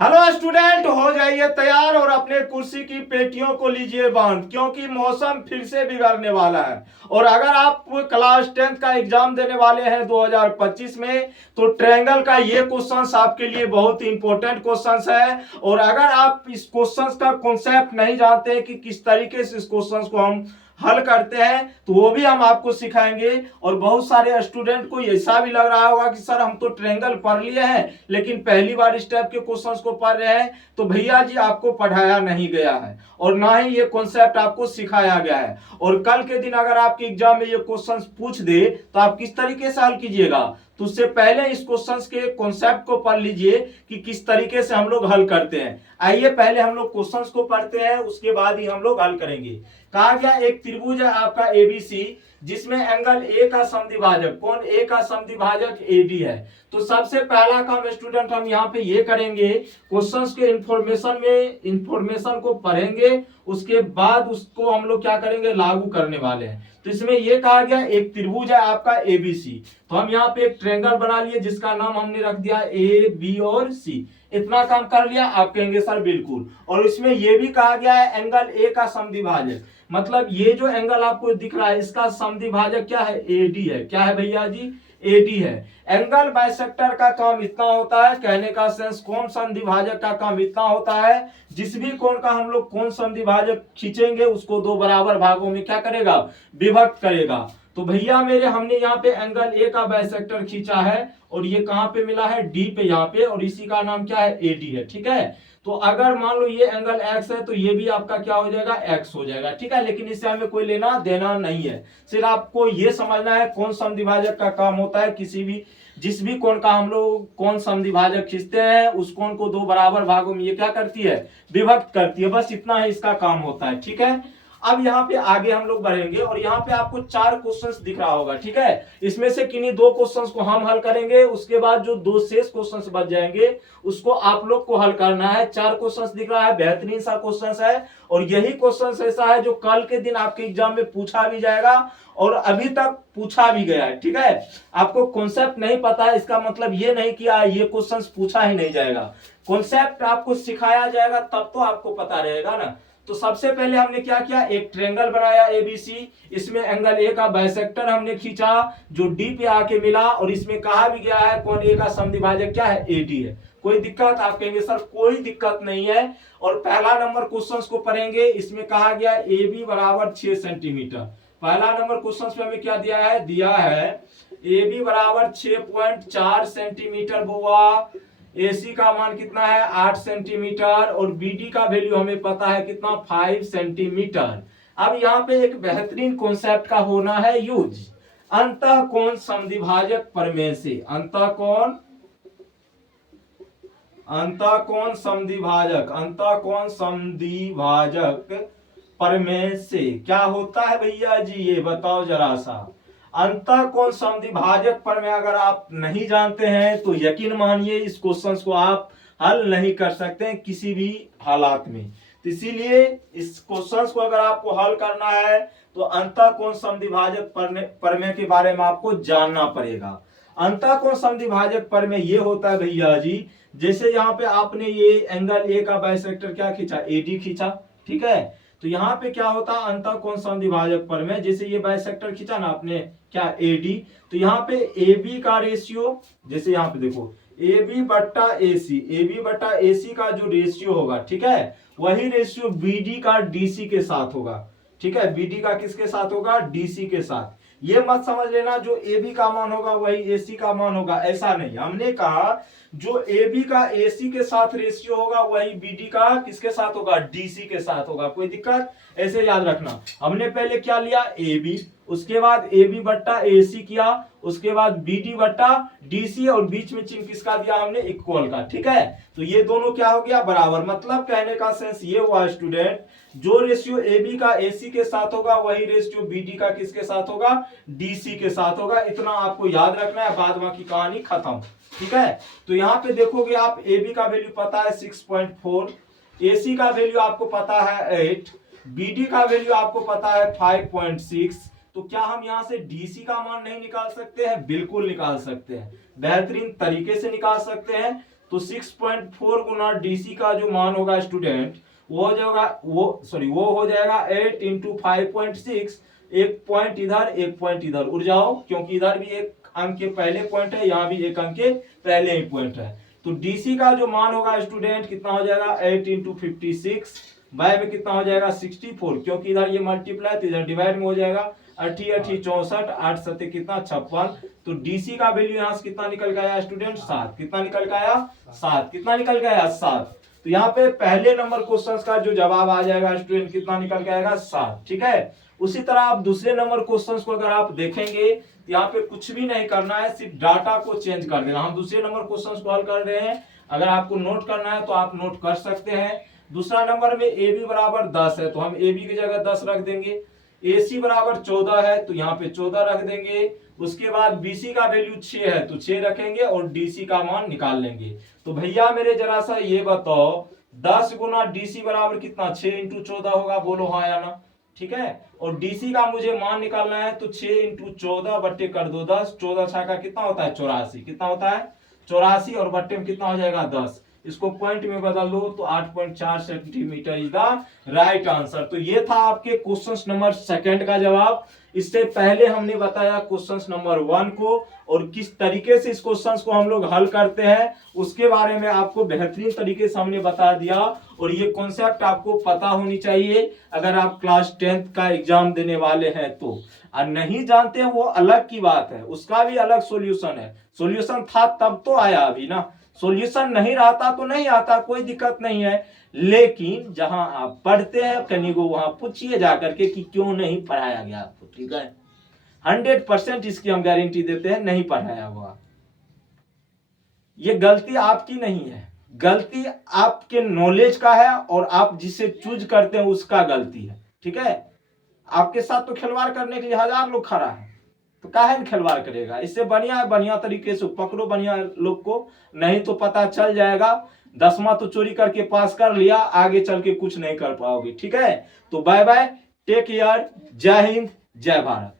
Hello student, हो जाइए तैयार और अपने कुर्सी की पेटियों को लीजिए बांध, क्योंकि मौसम फिर से बिगड़ने वाला है। और अगर आप क्लास 10th का एग्जाम देने वाले हैं 2025 में, तो ट्रायंगल का ये क्वेश्चंस आपके लिए बहुत इंपॉर्टेंट क्वेश्चंस है। और अगर आप इस क्वेश्चंस का कॉन्सेप्ट नहीं जानते हैं कि किस तरीके से इस क्वेश्चंस को हम हल करते हैं, तो वो भी हम आपको सिखाएंगे। और बहुत सारे स्टूडेंट को ऐसा भी लग रहा होगा कि सर हम तो ट्रायंगल पढ़ लिए हैं, लेकिन पहली बार इस टाइप के क्वेश्चंस को पढ़ रहे हैं। तो भैया जी, आपको पढ़ाया नहीं गया है और ना ही ये कॉन्सेप्ट आपको सिखाया गया है। और कल के दिन अगर आपके एग्जाम में ये क्वेश्चंस पूछ दे तो आप किस तरीके से हल कीजिएगा। तो उससे पहले इस क्वेश्चंस के कॉन्सेप्ट को पढ़ लीजिए कि किस तरीके से हम लोग हल करते हैं। आइए पहले हम लोग क्वेश्चंस को पढ़ते हैं, उसके बाद ही हम लोग हल करेंगे। कहा गया एक त्रिभुज है आपका एबीसी, जिसमें एंगल ए का समद्विभाजक, कौन ए का समद्विभाजक एडी है। तो सबसे पहला काम स्टूडेंट हम यहाँ पे ये करेंगे, क्वेश्चंस के इंफॉर्मेशन को पढ़ेंगे, उसके बाद उसको हम लोग क्या करेंगे, लागू करने वाले हैं। तो इसमें ये कहा गया एक त्रिभुज है आपका एबीसी, तो हम यहाँ पे एक ट्रायंगल बना लिए जिसका नाम हमने रख दिया ए बी और सी। इतना काम कर लिया, आप कहेंगे सर बिल्कुल। और इसमें यह भी कहा गया है एंगल ए का समद्विभाजक, मतलब ये जो एंगल आपको दिख रहा है इसका समद्विभाजक क्या है, एडी है। क्या है भैया जी, एडी है। एंगल बाइसेक्टर का काम इतना होता है, कहने का सेंस कोण समद्विभाजक का काम इतना होता है, जिस भी कोण का हम लोग कोण समद्विभाजक खींचेंगे उसको दो बराबर भागों में क्या करेगा, विभक्त करेगा। तो भैया मेरे, हमने यहाँ पे एंगल ए का बाइसेक्टर खींचा है और ये कहां पे मिला है, डी पे यहाँ पे, और इसी का नाम क्या है, एडी है। ठीक है, तो अगर मान लो ये एंगल एक्स है तो ये भी आपका क्या हो जाएगा, एक्स हो जाएगा। ठीक है, लेकिन इससे हमें कोई लेना देना नहीं है, सिर्फ आपको ये समझना है कौन समद्विभाजक का काम होता है। किसी भी जिस भी कोण का हम लोग कौन समद्विभाजक खींचते हैं उस कोण को दो बराबर भागों में ये क्या करती है, विभक्त करती है। बस इतना ही इसका काम होता है। ठीक है, अब यहाँ पे आगे हम लोग बढ़ेंगे और यहाँ पे आपको 4 क्वेश्चंस दिख रहा होगा। ठीक है, इसमें से किन्हीं 2 क्वेश्चंस को हम हल करेंगे, उसके बाद जो 2 शेष क्वेश्चंस बच जाएंगे उसको आप लोग को हल करना है। 4 क्वेश्चंस दिख रहा है, बेहतरीन सा क्वेश्चंस है। और यही क्वेश्चंस ऐसा है जो कल के दिन आपके एग्जाम में पूछा भी जाएगा और अभी तक पूछा भी गया है। ठीक है, आपको कॉन्सेप्ट नहीं पता है इसका मतलब ये नहीं कि ये क्वेश्चंस पूछा ही नहीं जाएगा। कॉन्सेप्ट आपको सिखाया जाएगा तब तो आपको पता रहेगा ना। तो सबसे पहले हमने क्या किया, एक ट्रायंगल बनाया एबीसी, इसमें एंगल ए का बाइसेक्टर हमने खींचा जो डी पे आके मिला, और इसमें कहा भी गया है कौन ए का समद्विभाजक क्या है, एडी है। कोई दिक्कत, आप कहेंगे सर कोई दिक्कत नहीं है। और पहला नंबर क्वेश्चंस को पढ़ेंगे, इसमें कहा गया ए बी बराबर 6 सेंटीमीटर। पहला नंबर क्वेश्चंस में हमें क्या दिया है ए बी बराबर 6.4 सेंटीमीटर बुआ, एसी का मान कितना है 8 सेंटीमीटर, और बीडी का वैल्यू हमें पता है कितना 5 सेंटीमीटर। अब यहाँ पे एक बेहतरीन कॉन्सेप्ट का होना है यूज, अंतःकोण समद्विभाजक प्रमेय से। अंतःकोण समद्विभाजक प्रमेय से क्या होता है भैया जी, ये बताओ जरा सा। अंतःकोण समद्विभाजक प्रमेय अगर आप नहीं जानते हैं तो यकीन मानिए इस क्वेश्चंस को आप हल नहीं कर सकते हैं किसी भी हालात में। तो इसीलिए इस क्वेश्चंस को अगर आपको हल करना है तो अंतःकोण समद्विभाजक प्रमेय के बारे में आपको जानना पड़ेगा। अंतःकोण समद्विभाजक प्रमेय ये होता है भैया जी, जैसे यहाँ पे आपने ये एंगल ए का बाइसेक्टर क्या खींचा, एडी खींचा। ठीक है, तो यहाँ पे क्या होता है अंतःकोण समद्विभाजक प्रमेय, जैसे ये बाइसेक्टर खींचा ना आपने क्या, एडी, तो यहाँ पे ए बी का रेशियो, जैसे यहाँ पे देखो ए बी बट्टा ए सी का जो रेशियो होगा, ठीक है, वही रेशियो बी डी का डी सी के साथ होगा। ठीक है, बी डी का किसके साथ होगा, डी सी के साथ। ये मत समझ लेना जो ए बी का मान होगा वही ए सी का मान होगा, ऐसा नहीं। हमने कहा जो ए बी का ए सी के साथ रेशियो होगा वही बी डी का किसके साथ होगा, डी सी के साथ होगा। कोई दिक्कत, ऐसे याद रखना। हमने पहले क्या लिया, ए बी, उसके बाद ए बी बट्टा ए सी किया, उसके बाद बी डी बट्टा डी सी, और बीच में चिन्ह किसका दिया हमने, इक्वल का। ठीक है, तो ये दोनों क्या हो गया, बराबर। मतलब कहने का सेंस ये हुआ स्टूडेंट, जो रेशियो ए बी का ए सी के साथ होगा वही रेशियो बी डी का किसके साथ होगा, डी सी के साथ होगा। इतना आपको याद रखना है, बाद बाकी कहानी खत्म। ठीक है, तो यहाँ पे देखोगे आप ए बी का वैल्यू पता है 6.4, ए सी का वैल्यू आपको पता है 8, बी डी का वैल्यू आपको पता है 5.6। तो क्या हम यहाँ से डीसी का मान नहीं निकाल सकते हैं, बिल्कुल निकाल सकते हैं, बेहतरीन तरीके से निकाल सकते हैं। तो 6.4 गुना डीसी का जो मान होगा स्टूडेंट, वो हो जाएगा वो हो जाएगा 8 इंटू 5.6। एक पॉइंट इधर एक पॉइंट इधर उड़ जाओ, क्योंकि इधर भी एक अंक के पहले पॉइंट है, यहाँ भी एक अंक के पहले ही पॉइंट है। तो डीसी का जो मान होगा स्टूडेंट कितना हो जाएगा 8 इंटू 56, बाय में कितना हो जाएगा 64, क्योंकि इधर ये मल्टीप्लाई तो इधर डिवाइड में हो जाएगा। 8 64, 8 7 कितना 56। तो डीसी का वैल्यू यहाँ से कितना निकल के आया स्टूडेंट 7। कितना निकल के आया 7। कितना निकल के आया 7। तो यहाँ पे पहले नंबर क्वेश्चन का जो जवाब आ जाएगा स्टूडेंट कितना निकल के आएगा 7। ठीक है। उसी तरह आप दूसरे नंबर क्वेश्चंस को अगर आप देखेंगे, यहाँ पे कुछ भी नहीं करना है, सिर्फ डाटा को चेंज कर देना। हम दूसरे नंबर क्वेश्चंस को हल कर रहे हैं, अगर आपको नोट करना है तो आप नोट कर सकते हैं। दूसरा नंबर में ए बी बराबर 10 है, तो हम ए बी की जगह 10 रख देंगे। ए सी बराबर 14 है, तो यहाँ पे 14 रख देंगे। उसके बाद बी सी का वैल्यू 6 है, तो 6 रखेंगे और डी सी का मान निकाल लेंगे। तो भैया मेरे जरा सा ये बताओ, 10 गुना डी सी बराबर कितना 6 इंटू 14 होगा, बोलो हाँ या ना। ठीक है। और डीसी का मुझे मान निकालना है, तो 6 इंटू 14 बट्टे कर दो 10। 14 छाका कितना होता है 84। कितना होता है 84, और बट्टे में कितना हो जाएगा 10। इसको पॉइंट में बदल दो तो 8.4 centimetre is the right answer. तो ये था आपके क्वेश्चन नंबर 2 का जवाब। इससे पहले हमने बताया क्वेश्चन नंबर 1 को, और किस तरीके से इस क्वेश्चन को हम लोग हल करते हैं उसके बारे में आपको बेहतरीन तरीके से हमने बता दिया। और ये कॉन्सेप्ट आपको पता होनी चाहिए अगर आप क्लास 10th का एग्जाम देने वाले हैं तो। और नहीं जानते हैं वो अलग की बात है, उसका भी अलग सॉल्यूशन है। सॉल्यूशन था तब तो आया, अभी ना सॉल्यूशन नहीं रहता तो नहीं आता, कोई दिक्कत नहीं है। लेकिन जहां आप पढ़ते हैं कहीं को वहां पूछिए जाकर के कि क्यों नहीं पढ़ाया गया आपको। ठीक है। 100% इसकी हम गारंटी देते हैं नहीं पढ़ाया हुआ। ये गलती आपकी नहीं है, गलती आपके नॉलेज का है, और आप जिसे चूज करते हैं उसका गलती है। ठीक है। आपके साथ तो खिलवाड़ करने के लिए 1000 लोग खड़ा है, तो काहे खिलवाड़ करेगा। इससे बढ़िया है बढ़िया तरीके से पकड़ो बढ़िया लोग को, नहीं तो पता चल जाएगा 10वां तो चोरी करके पास कर लिया, आगे चल के कुछ नहीं कर पाओगे। ठीक है। तो बाय बाय, टेक केयर, जय हिंद, जय भारत।